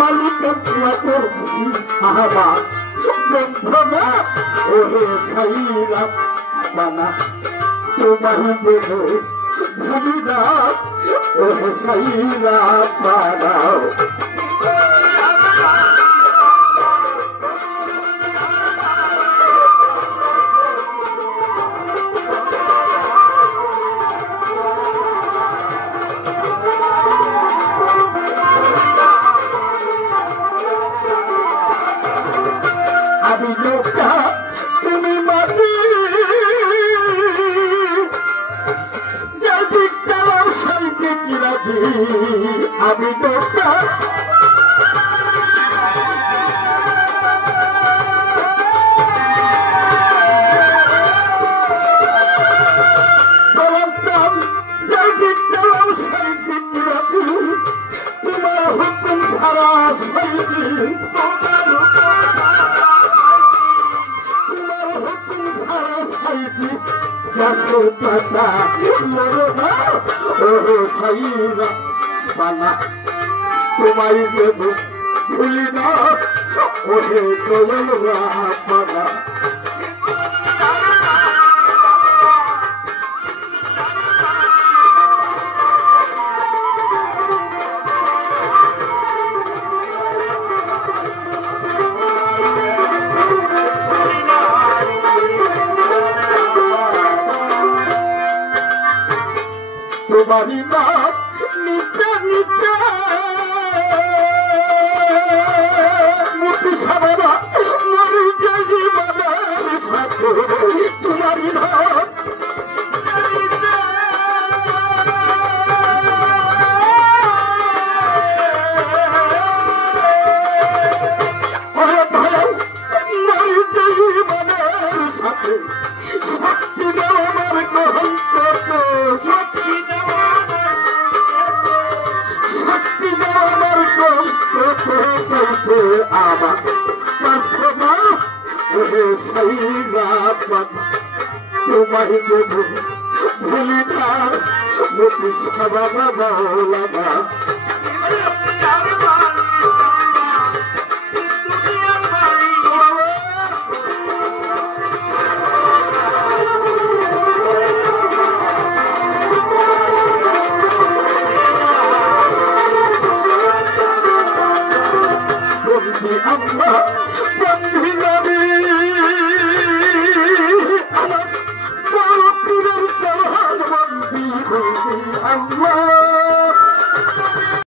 মালিকের দোয়া করছি আমার বন্ধনা ওহে সাইরা বানা তোমার দেব ভুলি না ওহে সাইরা বানাও আমি লোকটা তুমি মাঝি যেদিক চালাও সেই দিক রাজি আমি লোকটা যেদিক চালাও সেই দিক রাজি তোমার হুকুম ছাড়া সেই দিক গাছের পাতা মরো না ওহে সাইরা বানা তোমায় দেব ভুলি না ওহে কোয়েল বানা তোমারি বাপ নিতে নিতে মুক্তি সারা মরি যাই বাবার সাথে তোমারি বাপ মরি যাই বাবার সাথে শক্তি দাও আমার গ্রহণ করতে শক্তি দাও আমার করতে আমার প্রার্থনা ওহে সাইরা তোমায় দেব ভুলি না মুক্তি সারা বাবা Allah bandi nabi